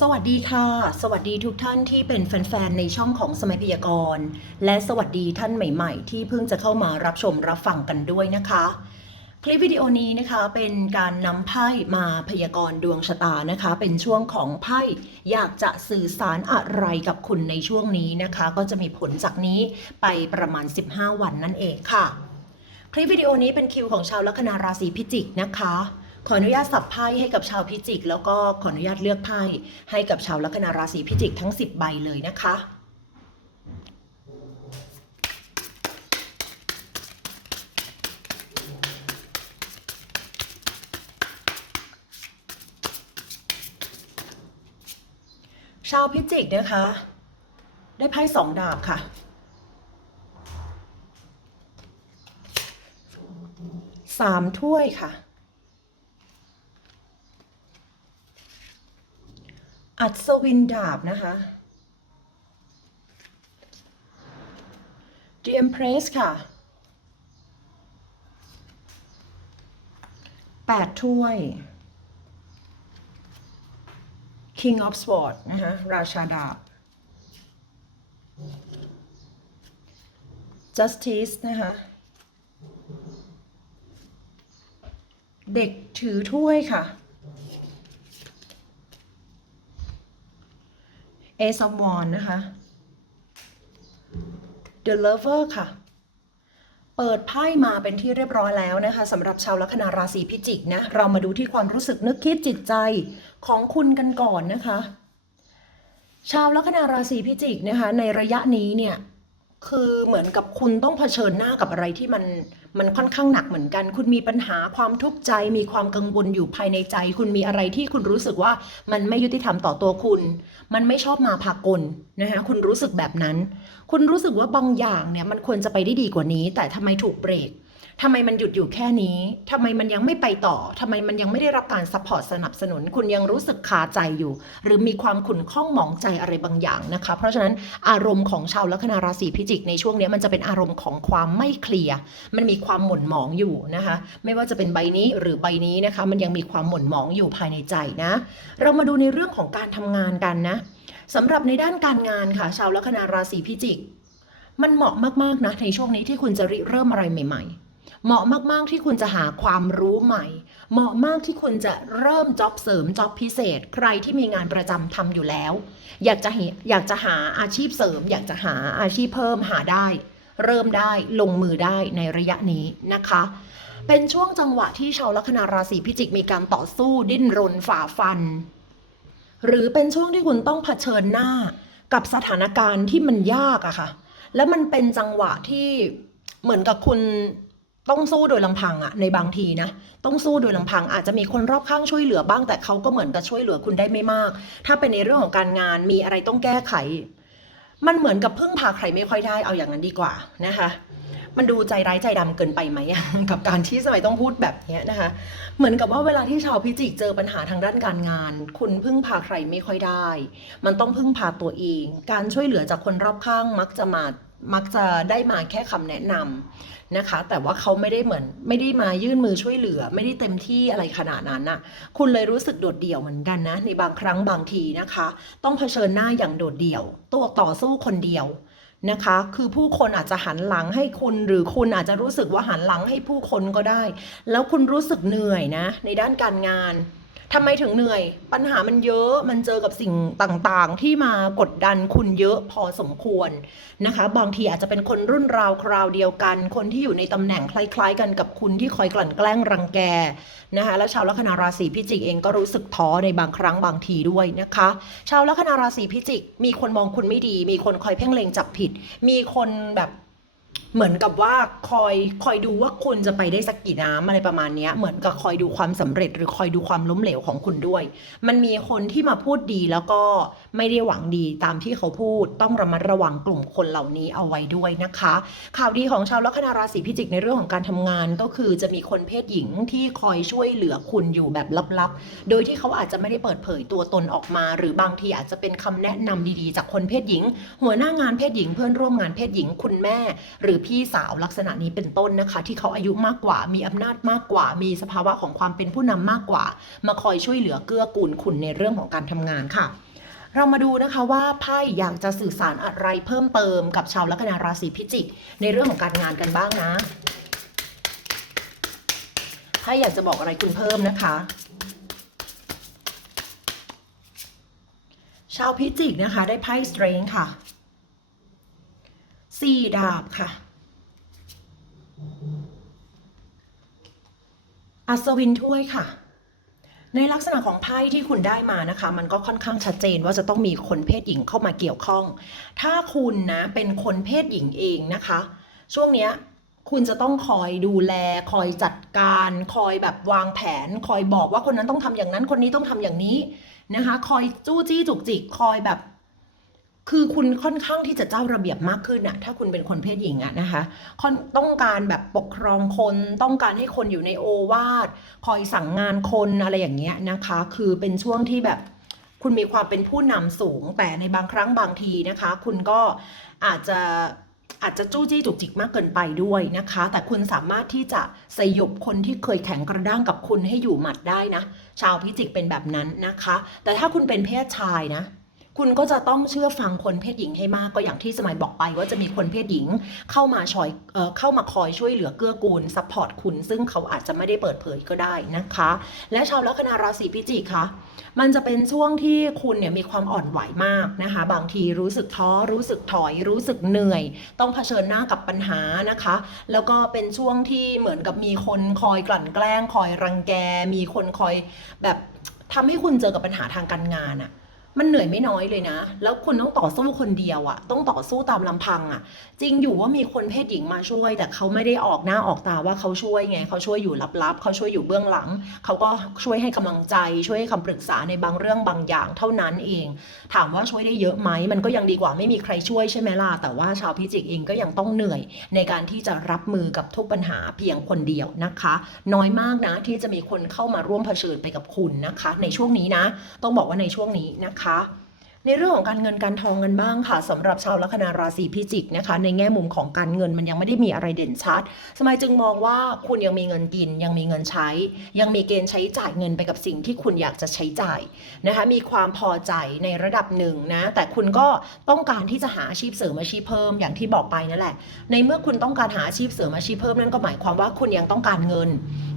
สวัสดีค่ะ สวัสดีทุกท่านที่เป็นแฟนๆ ในช่องของสมัยพยากรณ์ และสวัสดีท่านใหม่ๆ ที่เพิ่งจะเข้ามารับชมรับฟังกันด้วยนะคะ คลิปวิดีโอนี้นะคะเป็นการนำไพ่มาพยากรณ์ดวงชะตานะคะ เป็นช่วงของไพ่อยากจะสื่อสารอะไรกับคุณในช่วงนี้นะคะ ก็จะมีผลจากนี้ไปประมาณ 15 วันนั่นเองค่ะ คลิปวิดีโอนี้เป็นคิวของชาวลัคนาราศีพิจิกนะคะ ขออนุญาตสับไพ่ให้กับชาวพิจิก แล้วก็ขออนุญาตเลือกไพ่ให้กับชาวลัคนาราศีพิจิกทั้ง 10 ใบเลยนะคะชาวพิจิกนะคะ ได้ไพ่สองดาบค่ะ สามถ้วยค่ะ อัศวินดาบนะคะ The Empress ค่ะแปดถ้วย King of Swords นะคะ ราชาดาบ Justice นะคะ เด็กถือถ้วยค่ะ Ace of Wands นะคะ The Lover ค่ะ เปิดไพ่มาเป็นที่เรียบร้อยแล้วนะคะสำหรับชาวลัคนาราศีพิจิกนะ เรามาดูที่ความรู้สึกนึกคิดจิตใจของคุณกันก่อนนะคะ ชาวลัคนาราศีพิจิกนะคะ ในระยะนี้เนี่ย คือเหมือนกับคุณต้องเผชิญหน้ากับอะไรที่มันมันค่อนข้างหนักเหมือนกัน คุณมีปัญหาความทุกข์ใจ มีความกังวลอยู่ภายในใจ คุณมีอะไรที่คุณรู้สึกว่ามันไม่ยุติธรรมต่อตัวคุณ มันไม่ชอบมาพากลนะคะคุณรู้สึกแบบนั้น คุณรู้สึกว่าบางอย่างเนี่ยมันควรจะไปได้ดีกว่านี้ แต่ทำไมถูกเบรก ทำไมมันหยุดอยู่แค่นี้ทำไมมันยังไม่ไปต่อทำไมมันยังไม่ได้รับการซัพพอร์ตสนับสนุน คุณยังรู้สึกคาใจอยู่ หรือมีความขุ่นข้องหมองใจอะไรบางอย่างนะคะ เพราะฉะนั้นอารมณ์ของชาวลัคนาราศีพิจิกในช่วงนี้มันจะเป็นอารมณ์ของความไม่เคลียร์มันมีความหม่นหมองอยู่นะคะ ไม่ว่าจะเป็นใบนี้หรือใบนี้นะคะ มันยังมีความหม่นหมองอยู่ภายในใจนะ เรามาดูในเรื่องของการทำงานกันนะสำหรับในด้านการงานค่ะ ชาวลัคนาราศีพิจิก มันเหมาะมากๆนะในช่วงนี้ที่คุณจะริเริ่มอะไรใหม่ ๆ เหมาะมากๆที่คุณจะหาความรู้ใหม่ เหมาะมากที่คุณจะเริ่มจ็อบเสริมจ็อบพิเศษ ใครที่มีงานประจำทำอยู่แล้ว อยากจะอยากจะหาอาชีพเสริม อยากจะหาอาชีพเพิ่มหาได้ เริ่มได้ลงมือได้ในระยะนี้นะคะ เป็นช่วงจังหวะที่ชาวลัคนาราศีพิจิกมีการต่อสู้ดิ้นรนฝ่าฟัน หรือเป็นช่วงที่คุณต้องเผชิญหน้ากับสถานการณ์ที่มันยากอะค่ะ แล้วมันเป็นจังหวะที่เหมือนกับคุณ ต้องสู้โดยลำพังอะในบางทีนะต้องสู้โดยลำพังอาจจะมีคนรอบข้างช่วยเหลือบ้างแต่เขาก็เหมือนกับช่วยเหลือคุณได้ไม่มาก ถ้าเป็นในเรื่องของการงานมีอะไรต้องแก้ไข มันเหมือนกับพึ่งพาใครไม่ค่อยได้เอาอย่างนั้นดีกว่านะคะ มันดูใจร้ายใจดำเกินไปไหมกับการที่สมัยต้องพูดแบบนี้นะคะ เหมือนกับว่าเวลาที่ชาวพิจิกเจอปัญหาทางด้านการงาน คุณพึ่งพาใครไม่ค่อยได้ มันต้องพึ่งพาตัวเอง การช่วยเหลือจากคนรอบข้างมักจะมา มักจะได้มาแค่คำแนะนำนะคะ แต่ว่าเขาไม่ได้เหมือน ไม่ได้มายื่นมือช่วยเหลือ ไม่ได้เต็มที่อะไรขนาดนั้นน่ะ คุณเลยรู้สึกโดดเดี่ยวเหมือนกันนะในบางครั้งบางทีนะคะ ต้องเผชิญหน้าอย่างโดดเดี่ยว ตัวต่อสู้คนเดียวนะคะ คือผู้คนอาจจะหันหลังให้คุณหรือคุณอาจจะรู้สึกว่าหันหลังให้ผู้คนก็ได้ แล้วคุณรู้สึกเหนื่อยนะ ในด้านการงาน ทำไมถึงเหนื่อย ปัญหามันเยอะมันเจอกับสิ่งต่างๆ ที่มากดดันคุณเยอะพอสมควรนะคะ บางทีอาจจะเป็นคนรุ่นราวคราวเดียวกัน คนที่อยู่ในตำแหน่งคล้าย ๆ กันกับคุณที่คอยกลั่นแกล้งรังแกนะคะแล้วชาวลัคนาราศีพิจิกเองก็รู้สึกท้อในบางครั้งบางทีด้วยนะคะ ชาวลัคนาราศีพิจิก มีคนมองคุณไม่ดี มีคนคอยเพ่งเล็งจับผิด มีคนแบบ เหมือนกับว่าคอยคอยดูว่าคุณจะไปได้สักกี่น้ำอะไรประมาณนี้เหมือนกับคอยดูความสำเร็จหรือคอยดูความล้มเหลวของคุณด้วย มันมีคนที่มาพูดดีแล้วก็ไม่ได้หวังดีตามที่เขาพูด ต้องระมัดระวังกลุ่มคนเหล่านี้เอาไว้ด้วยนะคะ ข่าวดีของชาวลัคนาราศีพิจิกในเรื่องของการทำงานก็คือจะมีคนเพศหญิงที่คอยช่วยเหลือคุณอยู่แบบลับๆ โดยที่เขาอาจจะไม่ได้เปิดเผยตัวตนออกมา หรือบางทีอาจจะเป็นคำแนะนำดีๆ จากคนเพศหญิง หัวหน้างานเพศหญิงเพื่อนร่วมงานเพศหญิงคุณแม่ หรือพี่สาวลักษณะนี้เป็นต้นนะคะ ที่เขาอายุมากกว่า มีอำนาจมากกว่า มีสภาวะของความเป็นผู้นำมากกว่า มาคอยช่วยเหลือเกื้อกูลคุณในเรื่องของการทำงานค่ะ เรามาดูนะคะว่าไพ่อยากจะสื่อสารอะไรเพิ่มเติมกับชาวลัคนาราศีพิจิก ในเรื่องของการงานกันบ้างนะไพ่อยากจะบอกอะไรคุณเพิ่มนะคะชาวพิจิกนะคะ ได้ไพ่ strength ค่ะ สี่ดาบค่ะ อัศวินถ้วยค่ะ ในลักษณะของไพ่ที่คุณได้มานะคะ มันก็ค่อนข้างชัดเจนว่าจะต้องมีคนเพศหญิงเข้ามาเกี่ยวข้อง ถ้าคุณนะเป็นคนเพศหญิงเองนะคะ ช่วงเนี้ยคุณจะต้องคอยดูแล คอยจัดการ คอยแบบวางแผน คอยบอกว่าคนนั้นต้องทำอย่างนั้นคนนี้ต้องทำอย่างนี้นะคะ คอยจู้จี้จุกจิก คอยแบบ คือคุณค่อนข้างที่จะเจ้าระเบียบมากขึ้นอะถ้าคุณเป็นคนเพศหญิงอะนะคะคนต้องการแบบปกครองคนต้องการให้คนอยู่ในโอวาทคอยสั่งงานคนอะไรอย่างเงี้ยนะคะ คือเป็นช่วงที่แบบคุณมีความเป็นผู้นำสูง แต่ในบางครั้งบางทีนะคะ คุณก็อาจจะอาจจะจู้จี้จุกจิกมากเกินไปด้วยนะคะ แต่คุณสามารถที่จะสยบคนที่เคยแข็งกระด้างกับคุณให้อยู่หมัดได้นะ ชาวพิจิกเป็นแบบนั้นนะคะ แต่ถ้าคุณเป็นเพศชายนะ คุณก็จะต้องเชื่อฟังคนเพศหญิงให้มากก็อย่างที่สมัยบอกไปว่าจะมีคนเพศหญิงเข้ามาชอยเอ่อเข้ามาคอยช่วยเหลือเกื้อกูลซัพพอร์ตคุณ ซึ่งเขาอาจจะไม่ได้เปิดเผยก็ได้นะคะ และชาวลัคนาราศีพิจิกค่ะมันจะเป็นช่วงที่คุณเนี่ยมีความอ่อนไหวมากนะคะ บางทีรู้สึกท้อรู้สึกถอยรู้สึกเหนื่อย ต้องเผชิญหน้ากับปัญหานะคะ แล้วก็เป็นช่วงที่เหมือนกับมีคนคอยกลั่นแกล้ง คอยรังแก มีคนคอยแบบทำให้คุณเจอกับปัญหาทางการงานอะ มันเหนื่อยไม่น้อยเลยนะ แล้วคุณต้องต่อสู้คนเดียวอะต้องต่อสู้ตามลำพังอะจริงอยู่ว่ามีคนเพศหญิงมาช่วย แต่เขาไม่ได้ออกหน้าออกตาว่าเขาช่วยไง เขาช่วยอยู่ลับๆ เขาช่วยอยู่เบื้องหลัง เขาก็ช่วยให้กำลังใจ ช่วยให้คำปรึกษาในบางเรื่องบางอย่างเท่านั้นเอง ถามว่าช่วยได้เยอะไหม มันก็ยังดีกว่าไม่มีใครช่วยใช่ไหมล่ะ แต่ว่าชาวพิจิกเองก็ยังต้องเหนื่อย ในการที่จะรับมือกับทุกปัญหาเพียงคนเดียวนะคะ น้อยมากนะที่จะมีคนเข้ามาร่วมเผชิญไปกับคุณนะคะ ในช่วงนี้นะ ต้องบอกว่าในช่วงนี้นะคะ查 ในเรื่องของการเงินการทองกันบ้างค่ะสำหรับชาวลัคนาราศีพิจิกนะคะในแง่มุมของการเงินมันยังไม่ได้มีอะไรเด่นชัด สมัยจึงมองว่าคุณยังมีเงินกิน ยังมีเงินใช้ ยังมีเกณฑ์ใช้จ่ายเงินไปกับสิ่งที่คุณอยากจะใช้จ่ายนะคะมีความพอใจในระดับหนึ่งนะแต่คุณก็ต้องการที่จะหาอาชีพเสริมอาชีพเพิ่มอย่างที่บอกไปนั่นแหละ ในเมื่อคุณต้องการหาอาชีพเสริมอาชีพเพิ่มนั่นก็หมายความว่าคุณยังต้องการเงิน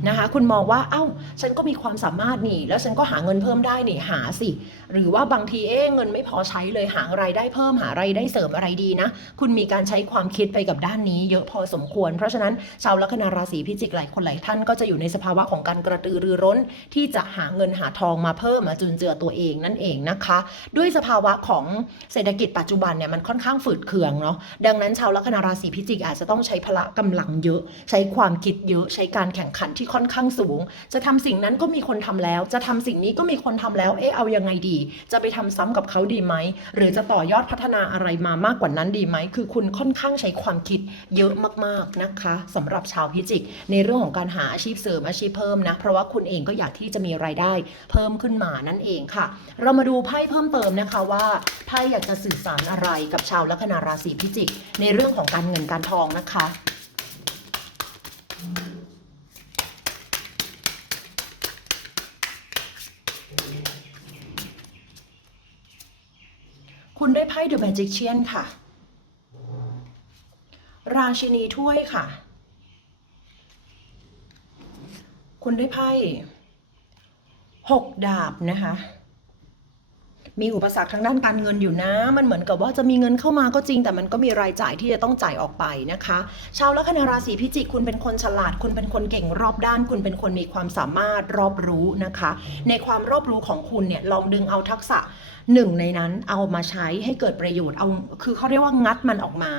นะคะคุณมองว่าเอ้าฉันก็มีความสามารถนี่แล้วฉันก็หาเงินเพิ่มได้นี่หาสิ หรือว่าบางทีเอ๊เงินไม่พอใช้เลยหารายได้เพิ่มหารายได้เสริมอะไรดีนะ คุณมีการใช้ความคิดไปกับด้านนี้ เยอะพอสมควร เพราะฉะนั้นชาวลัคนาราศีพิจิกหลายคนหลายท่านก็จะอยู่ในสภาวะของการกระตือรือร้น ที่จะหาเงินหาทองมาเพิ่มมาจุนเจือตัวเองนั่นเองนะคะ ด้วยสภาวะของเศรษฐกิจปัจจุบันเนี่ยมันค่อนข้างฝืดเคืองเนาะดังนั้นชาวลัคนาราศีพิจิกอาจจะต้องใช้พละกำลังเยอะ ใช้ความคิดเยอะ ใช้การแข่งขันที่ค่อนข้างสูง จะทำสิ่งนั้นก็มีคนทำแล้ว จะทำสิ่งนี้ก็มีคนทำแล้วเอ๊ะเอายังไงดี จะไปทำซ้ำกับเขาดีไหม หรือจะต่อยอดพัฒนาอะไรมามากกว่านั้นดีไหม คือคุณค่อนข้างใช้ความคิดเยอะมากๆนะคะสำหรับชาวพิจิก ในเรื่องของการหาอาชีพเสริมอาชีพเพิ่มนะ เพราะว่าคุณเองก็อยากที่จะมีรายได้ เพิ่มขึ้นมานั่นเองค่ะ เรามาดูไพ่เพิ่มเติมนะคะว่าไพ่อยากจะสื่อสารอะไรกับชาวลัคนาราศีพิจิก ในเรื่องของการเงินการทองนะคะ คุณได้ไพ่ The Magician ค่ะ ราชินีถ้วยค่ะ คุณได้ไพ่หกดาบนะคะ มีอุปสรรคทางด้านการเงินอยู่นะ มันเหมือนกับว่าจะมีเงินเข้ามาก็จริง แต่มันก็มีรายจ่ายที่จะต้องจ่ายออกไปนะคะ ชาวลัคนาราศีพิจิกคุณเป็นคนฉลาด คุณเป็นคนเก่งรอบด้าน คุณเป็นคนมีความสามารถรอบรู้นะคะ ในความรอบรู้ของคุณเนี่ยลองดึงเอาทักษะ หนึ่งในนั้นเอามาใช้ให้เกิดประโยชน์เอาคือเขาเรียกว่างัดมันออกมา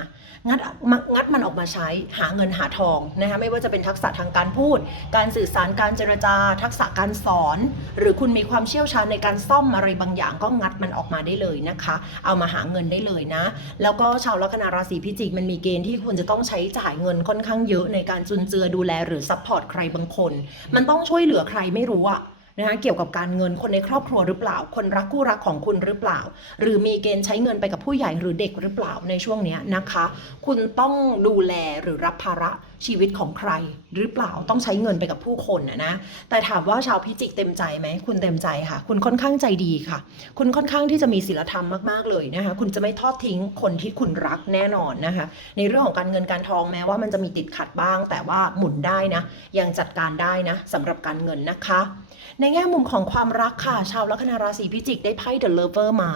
งัดมางัดมันออกมาใช้หาเงินหาทองนะคะไม่ว่าจะเป็นทักษะทางการพูด การสื่อสารการเจรจา ทักษะการสอน หรือคุณมีความเชี่ยวชาญในการซ่อมอะไรบางอย่าง ก็งัดมันออกมาได้เลยนะคะ เอามาหาเงินได้เลยนะ แล้วก็ชาวลัคนาราศีพิจิกมันมีเกณฑ์ที่คุณจะต้องใช้จ่ายเงินค่อนข้างเยอะในการจุนเจือดูแลหรือซัพพอร์ตใครบางคน มันต้องช่วยเหลือใครไม่รู้อะ นะคะเกี่ยวกับการเงินคนในครอบครัวหรือเปล่า คนรักคู่รักของคุณหรือเปล่า หรือมีเกณฑ์ใช้เงินไปกับผู้ใหญ่หรือเด็กหรือเปล่าในช่วงนี้นะคะ คุณต้องดูแลหรือรับภาระชีวิตของใคร หรือเปล่าต้องใช้เงินไปกับผู้คนนะนะแต่ถามว่าชาวพิจิกเต็มใจไหมคุณเต็มใจค่ะ คุณค่อนข้างใจดีค่ะ คุณค่อนข้างที่จะมีศีลธรรมมากๆเลยนะคะคุณจะไม่ทอดทิ้งคนที่คุณรักแน่นอนนะคะ ในเรื่องของการเงินการทองแม้ว่ามันจะมีติดขัดบ้าง แต่ว่าหมุนได้นะยังจัดการได้นะสำหรับการเงินนะคะ ในแง่มุมของความรักค่ะ ชาวลัคนาราศีพิจิกได้ไพ่ The Lover มา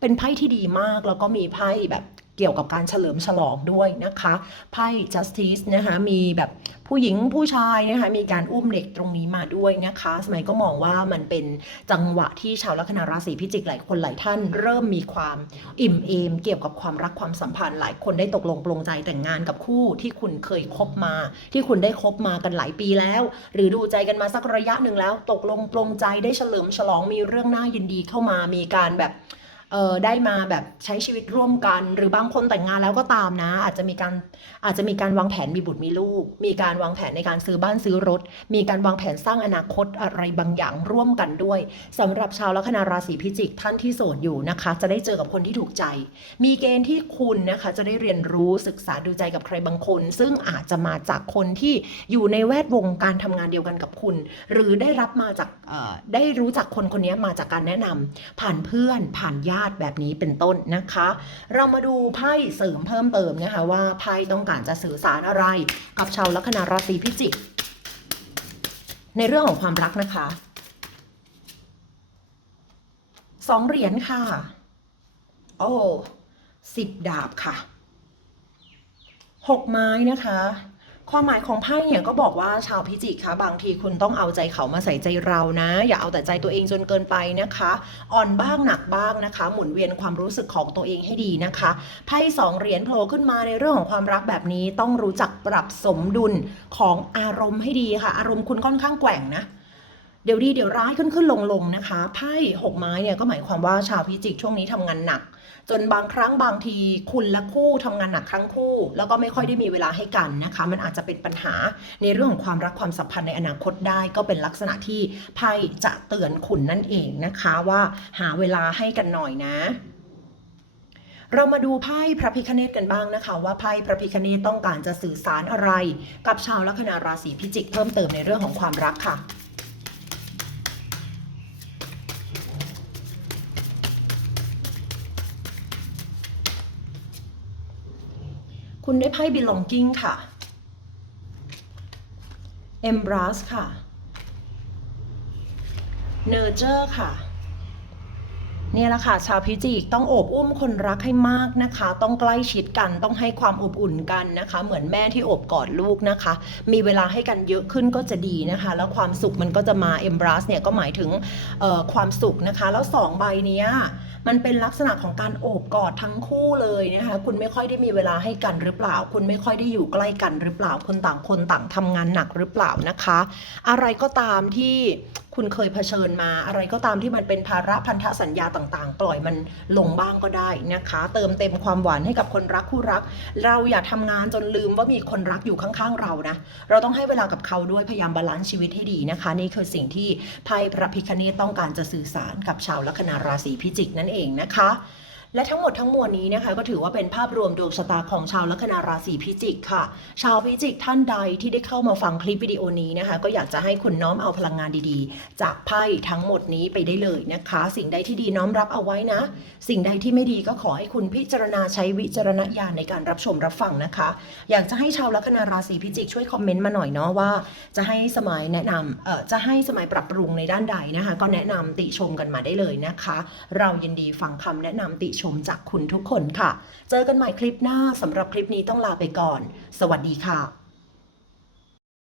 เป็นไพ่ที่ดีมาก แล้วก็มีไพ่แบบ เกี่ยวกับการเฉลิมฉลองด้วยนะคะไพ่ Justice นะคะมีแบบผู้หญิงผู้ชายนะคะมีการอุ้มเด็กตรงนี้มาด้วยนะคะสมัยก็มองว่ามันเป็นจังหวะที่ชาวลัคนาราศีพิจิกหลายคนหลายท่าน เริ่มมีความอิ่มเอม เกี่ยวกับความรักความสัมพันธ์ หลายคนได้ตกลงปลงใจแต่งงานกับคู่ที่คุณเคยคบมา ที่คุณได้คบมากันหลายปีแล้ว หรือดูใจกันมาสักระยะหนึ่งแล้ว ตกลงปลงใจได้เฉลิมฉลองมีเรื่องน่ายินดีเข้ามามีการแบบ เออได้มาแบบใช้ชีวิตร่วมกัน หรือบางคนแต่งงานแล้วก็ตามนะ อาจจะมีการอาจจะมีการวางแผนมีบุตรมีลูก มีการวางแผนในการซื้อบ้านซื้อรถ มีการวางแผนสร้างอนาคตอะไรบางอย่างร่วมกันด้วยสำหรับชาวลัคนาราศีพิจิกท่านที่โสดอยู่นะคะ จะได้เจอกับคนที่ถูกใจ มีเกณฑ์ที่คุณนะคะจะได้เรียนรู้ศึกษาดูใจกับใครบางคน ซึ่งอาจจะมาจากคนที่อยู่ในแวดวงการทำงานเดียวกันกับคุณ หรือได้รับมาจากได้รู้จักคนคนนี้มาจากการแนะนำผ่านเพื่อนผ่านญาติแบบนี้เป็นต้นนะคะ เรามาดูไพ่เสริมเพิ่มเติมนะคะว่าไพ่ต้องการจะสื่อสารอะไร กับชาวลัคนาราศีพิจิก ในเรื่องของความรักนะคะสองเหรียญค่ะ โอ้สิบดาบค่ะหกไม้นะคะ ความหมายของไพ่เนี่ยก็บอกว่าชาวพิจิกคะบางทีคุณต้องเอาใจเขามาใส่ใจเรานะ อย่าเอาแต่ใจตัวเองจนเกินไปนะคะ อ่อนบ้างหนักบ้างนะคะ หมุนเวียนความรู้สึกของตัวเองให้ดีนะคะไพ่สองเหรียญโผล่ขึ้นมาในเรื่องของความรักแบบนี้ต้องรู้จักปรับสมดุลของอารมณ์ให้ดีค่ะ อารมณ์คุณค่อนข้างแกว่งนะ เดี๋ยวดีเดี๋ยวร้ายขึ้นขึ้นลงลงนะคะไพ่หกไม้เนี่ยก็หมายความว่าชาวพิจิกช่วงนี้ทำงานหนัก จนบางครั้งบางทีคุณและคู่ทำงานหนักครั้งคู่ แล้วก็ไม่ค่อยได้มีเวลาให้กันนะคะ มันอาจจะเป็นปัญหาในเรื่องของความรักความสัมพันธ์ในอนาคตได้ ก็เป็นลักษณะที่ไพ่จะเตือนคุณนั่นเองนะคะว่าหาเวลาให้กันหน่อยนะเรามาดูไพ่พระพิคเนตกันบ้างนะคะ ว่าไพ่พระพิคเนตต้องการจะสื่อสารอะไร กับชาวลัคนาราศีพิจิกเพิ่มเติมในเรื่องของความรักค่ะ คุณได้ไพ่ belonging ค่ะ embrace ค่ะ nurture ค่ะเนี่ยแหละค่ะชาวพิจิกต้องโอบอุ้มคนรักให้มากนะคะ ต้องใกล้ชิดกันต้องให้ความอบอุ่นกันนะคะ เหมือนแม่ที่โอบกอดลูกนะคะ มีเวลาให้กันเยอะขึ้นก็จะดีนะคะ แล้วความสุขมันก็จะมา embrace เนี่ยก็หมายถึงความสุขนะคะ แล้วสองใบเนี้ย มันเป็นลักษณะของการโอบกอดทั้งคู่เลยนะคะคุณไม่ค่อยได้มีเวลาให้กันหรือเปล่า คุณไม่ค่อยได้อยู่ใกล้กันหรือเปล่าคนต่างคนต่างทำงานหนักหรือเปล่านะคะ อะไรก็ตามที่ คุณเคยเผชิญมา อะไรก็ตามที่มันเป็นภาระพันธสัญญาต่างๆ ปล่อยมันลงบ้างก็ได้นะคะ เติมเต็มความหวานให้กับคนรักคู่รัก เราอย่าทำงานจนลืมว่ามีคนรักอยู่ข้างๆเรานะ เราต้องให้เวลากับเขาด้วยพยายามบาลานซ์ชีวิตให้ดีนะคะ นี่คือสิ่งที่ไพ่พระพิคเนตต้องการจะสื่อสารกับชาวลัคนาราศีพิจิกนั่นเองนะคะ และทั้งหมดทั้งมวลนี้นะคะก็ถือว่าเป็นภาพรวมดวงชะตาของชาวลัคนาราศีพิจิกค่ะ ชาวพิจิกท่านใดที่ได้เข้ามาฟังคลิปวิดีโอนี้นะคะ ก็อยากจะให้คุณน้อมเอาพลังงานดีๆ จากไพ่ทั้งหมดนี้ไปได้เลยนะคะ สิ่งใดที่ดีน้อมรับเอาไว้นะ สิ่งใดที่ไม่ดีก็ขอให้คุณพิจารณาใช้วิจารณญาณในการรับชมรับฟังนะคะ อยากจะให้ชาวลัคนาราศีพิจิกช่วยคอมเมนต์มาหน่อยเนาะว่า จะให้สมัยแนะนำเอ่อจะให้สมัยปรับปรุงในด้านใดนะคะ ก็แนะนำติชมกันมาได้เลยนะคะ เรายินดีฟังคำแนะนำติชมจากคุณทุกคนค่ะ เจอกันใหม่คลิปหน้าสำหรับคลิปนี้ต้องลาไปก่อน สวัสดีค่ะ